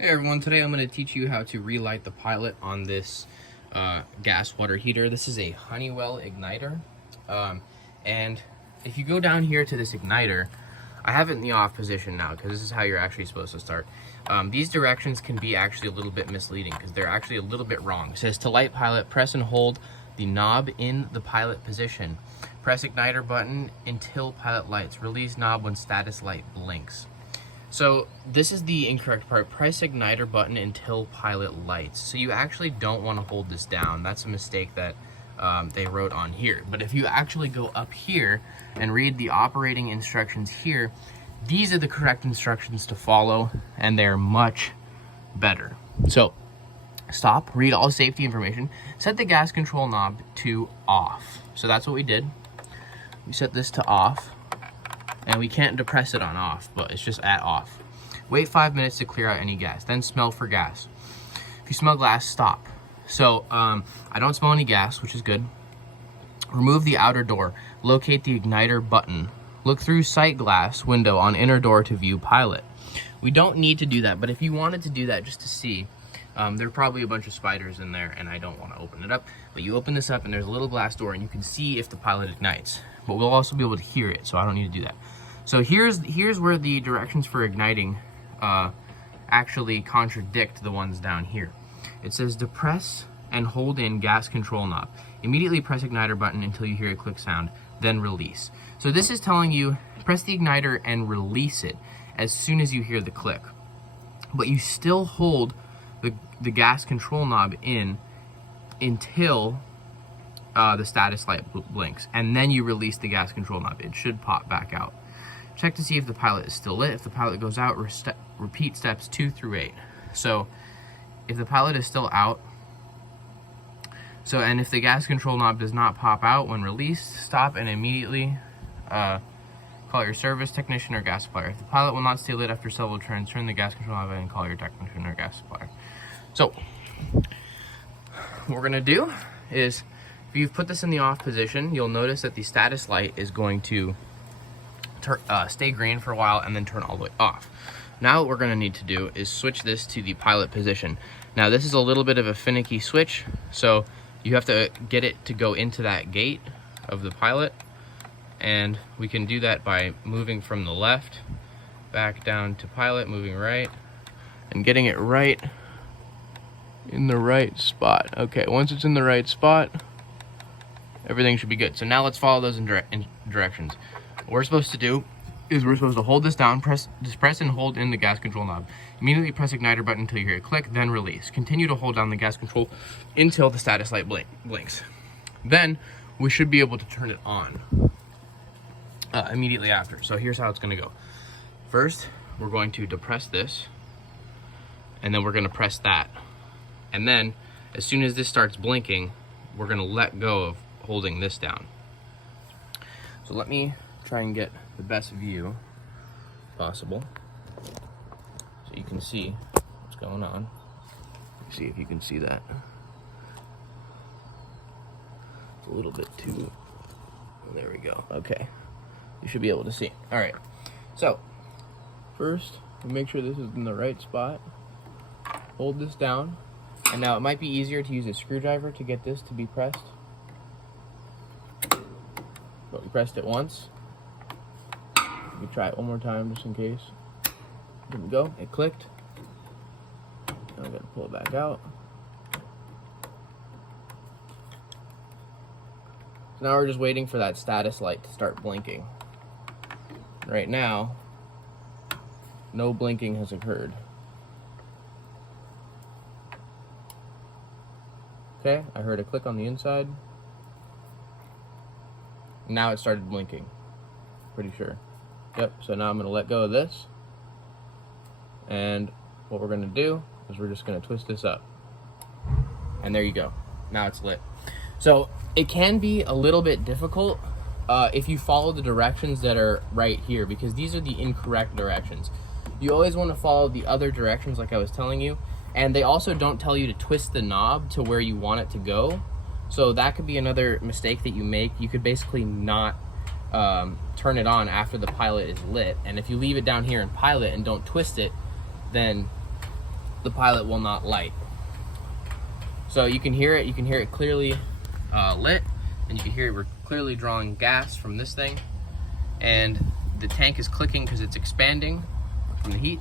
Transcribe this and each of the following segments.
Hey everyone, today I'm going to teach you how to relight the pilot on this gas water heater. This is a Honeywell igniter. And if you go down here to this igniter, I have it in the off position now because this is how you're actually supposed to start. These directions can be actually a little bit misleading because they're actually a little bit wrong. It says to light pilot, press and hold the knob in the pilot position. Press igniter button until pilot lights. Release knob when status light blinks. So this is the incorrect part. Press igniter button until pilot lights. So you actually don't want to hold this down. That's a mistake that they wrote on here. But if you actually go up here and read the operating instructions here, these are the correct instructions to follow, and they're much better. So stop, read all safety information, set the gas control knob to off. So that's what we did. We set this to off. And we can't depress it on off, but it's just at off. Wait 5 minutes to clear out any gas, then smell for gas. If you smell gas, stop. So I don't smell any gas, which is good. Remove the outer door, locate the igniter button. Look through sight glass window on inner door to view pilot. We don't need to do that, but if you wanted to do that just to see, there are probably a bunch of spiders in there and I don't want to open it up. But you open this up and there's a little glass door and you can see if the pilot ignites. But we'll also be able to hear it, so I don't need to do that. So here's where the directions for igniting actually contradict the ones down here. It says depress and hold in gas control knob. Immediately press igniter button until you hear a click sound, then release. So this is telling you press the igniter and release it as soon as you hear the click. But you still hold the gas control knob in until the status light blinks, and then you release the gas control knob. It should pop back out. Check to see if the pilot is still lit. If the pilot goes out, repeat steps 2 through 8. So if the pilot is still out, and if the gas control knob does not pop out when released, stop and immediately call your service technician or gas supplier. If the pilot will not stay lit after several turns, turn the gas control knob and call your technician or gas supplier. So what we're gonna do is, if you've put this in the off position, you'll notice that the status light is going to stay green for a while and then turn all the way off. Now what we're going to need to do is switch this to the pilot position. Now this is a little bit of a finicky switch, so you have to get it to go into that gate of the pilot, and we can do that by moving from the left back down to pilot, moving right, and getting it right in the right spot. Okay, once it's in the right spot, everything should be good. So now let's follow those directions. What we're supposed to do is we're supposed to hold this down, press and hold in the gas control knob. Immediately press igniter button until you hear a click, then release. Continue to hold down the gas control until the status light blinks. Then we should be able to turn it on immediately after. So here's how it's going to go. First, we're going to depress this, and then we're going to press that. And then as soon as this starts blinking, we're going to let go of holding this down. So let me try and get the best view possible so you can see what's going on. See if you can see that. It's a little bit too, there we go. Okay, you should be able to see. All right, so first we make sure this is in the right spot. Hold this down, and now it might be easier to use a screwdriver to get this to be pressed. But we pressed it once. Let me try it one more time just in case. There we go, it clicked. Now I gotta pull it back out. So now we're just waiting for that status light to start blinking. Right now, no blinking has occurred. Okay, I heard a click on the inside. Now it started blinking, pretty sure. Yep, so now I'm gonna let go of this. And what we're gonna do is we're just gonna twist this up. And there you go, now it's lit. So it can be a little bit difficult if you follow the directions that are right here, because these are the incorrect directions. You always wanna follow the other directions like I was telling you. And they also don't tell you to twist the knob to where you want it to go. So that could be another mistake that you make. You could basically not turn it on after the pilot is lit. And if you leave it down here in pilot and don't twist it, then the pilot will not light. So you can hear it clearly lit, and you can hear we're clearly drawing gas from this thing, and the tank is clicking because it's expanding from the heat.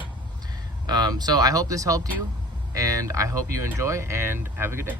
So I hope this helped you, and I hope you enjoy, and have a good day.